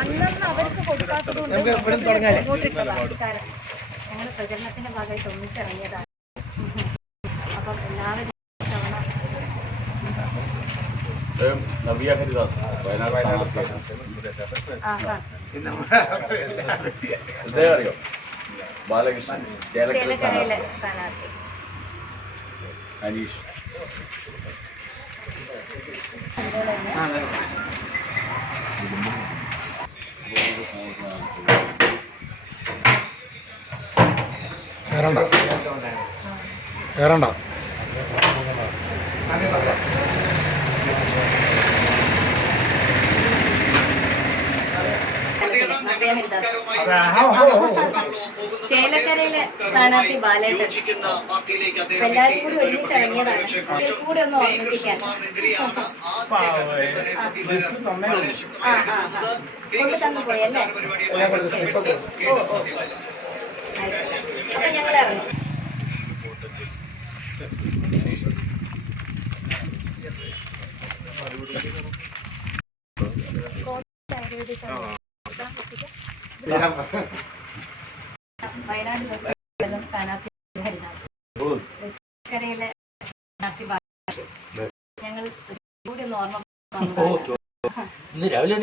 അന്നന്ന് അവർക്ക് കൊടുക്കാത്തതുകൊണ്ട് ഞങ്ങൾ പ്രചരണത്തിന്റെ ഭാഗമായിട്ട് ഒന്നിച്ചിറങ്ങിയതാണ്. അപ്പം എല്ലാവരും നവ്യ ഹരിദാസ് അറിയോ? ബാലകൃഷ്ണൻ ചേലക്കരയിലെ സ്ഥാനാർത്ഥി അനീഷ്. ഏറണ്ട ചേലക്കരയിലെ സ്ഥാനാർത്ഥി ബാലേട്ടൻ. എല്ലാവരും കൂടി ഒരുമിച്ചിറങ്ങിയതാണ്. കൂടെ ഒന്ന് ഓർമ്മിപ്പിക്കാൻ. കൊണ്ട് തന്നു പോയല്ലേ? ഓ ഓ അപ്പൊ ഞങ്ങൾ ഇറങ്ങി. വയനാട് സ്ഥാനാർത്ഥി ഹരിദാസ്, കരയിലെ സ്ഥാനാർത്ഥി ഞങ്ങൾ കൂടി ഒന്ന് ഓർമ്മ രാവിലെ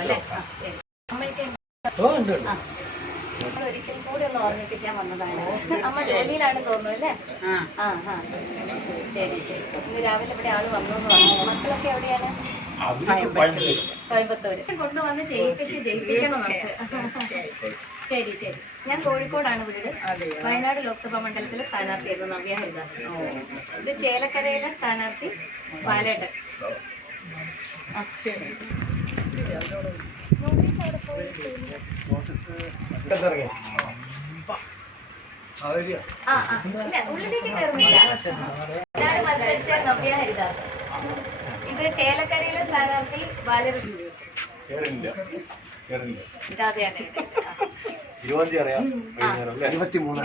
അല്ലേ? ശരി. അമ്മയ്ക്ക് ഒരിക്കൽ കൂടി ഒന്ന് ഓർമ്മിപ്പിക്കാൻ വന്നതാണ്. അമ്മ ജോലിയിലാണ് തോന്നുന്നു അല്ലേ? ശരി ശരി. ഇന്ന് രാവിലെ ഇവിടെ ആള് വന്നു എന്ന് പറഞ്ഞു. മക്കളൊക്കെ എവിടെയാണ്? കോയമ്പത്തൂര്. കൊണ്ടുവന്ന് ജയിപ്പിക്കണം നമുക്ക്. ശരി ശരി. ഞാൻ കോഴിക്കോടാണ് വീട്. വയനാട് ലോക്സഭാ മണ്ഡലത്തിലെ സ്ഥാനാർത്ഥിയായിരുന്നു നവ്യ ഹരിദാസ്. ഇത് ചേലക്കരയിലെ സ്ഥാനാർത്ഥി ബാലേട്ടൻ. ഉള്ളിലേക്ക് കയറുന്നില്ല. വയനാട് മത്സരിച്ച നവ്യ ഹരിദാസ്. ഇത് ചേലക്കരയിലെ സ്ഥാനാർത്ഥി ബാലകൃഷ്ണൻ. ഇരുപത്തി മൂന്ന്